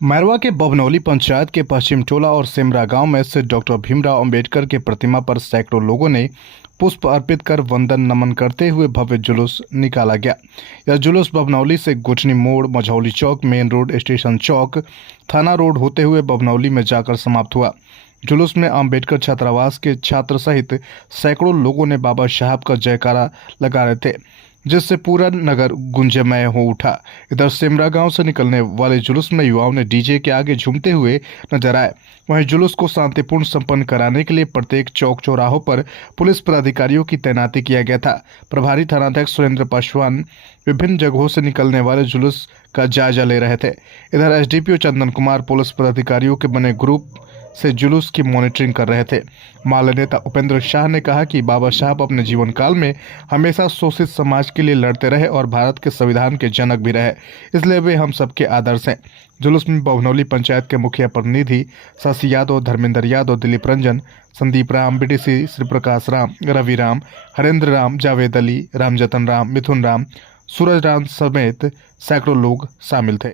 मैरवा के बभनौली पंचायत के पश्चिम टोला और सिमरा गांव में स्थित डॉक्टर भीमराव अंबेडकर की प्रतिमा पर सैकड़ों लोगों ने पुष्प अर्पित कर वंदन नमन करते हुए भव्य जुलूस निकाला गया। यह जुलूस बभनौली से गुठनी मोड़, मझौली चौक, मेन रोड, स्टेशन चौक, थाना रोड होते हुए बभनौली में जाकर समाप्त हुआ। जुलूस में अंबेडकर छात्रावास के छात्र सहित सैकड़ों लोगों ने बाबा साहब का जयकारा लगा रहे थे, जिससे पूरा नगर गुंजयमय हो उठा। इधर सिमरा गांव से निकलने वाले जुलूस में युवाओं ने डीजे के आगे झूमते हुए नजर आए। वहीं जुलूस को शांतिपूर्ण संपन्न कराने के लिए प्रत्येक चौक चौराहों पर पुलिस पदाधिकारियों की तैनाती किया गया था। प्रभारी थानाध्यक्ष सुरेंद्र पासवान विभिन्न जगहों से निकलने वाले जुलूस का जायजा ले रहे थे। इधर एसडीपीओ चंदन कुमार पुलिस पदाधिकारियों के बने ग्रुप से जुलूस की मॉनिटरिंग कर रहे थे। माले नेता उपेंद्र शाह ने कहा कि बाबा साहब अपने जीवन काल में हमेशा शोषित समाज के लिए लड़ते रहे और भारत के संविधान के जनक भी रहे, इसलिए वे हम सबके आदर्श हैं। जुलूस में बभनौली पंचायत के मुखिया प्रतिनिधि शशि यादव, धर्मेंद्र यादव, दिलीप रंजन, संदीप राम, बीडीसी श्री प्रकाश राम, रवि राम, हरेंद्र राम, जावेद अली, रामजतन राम, मिथुन राम, सूरज राम समेत सैकड़ों लोग शामिल थे।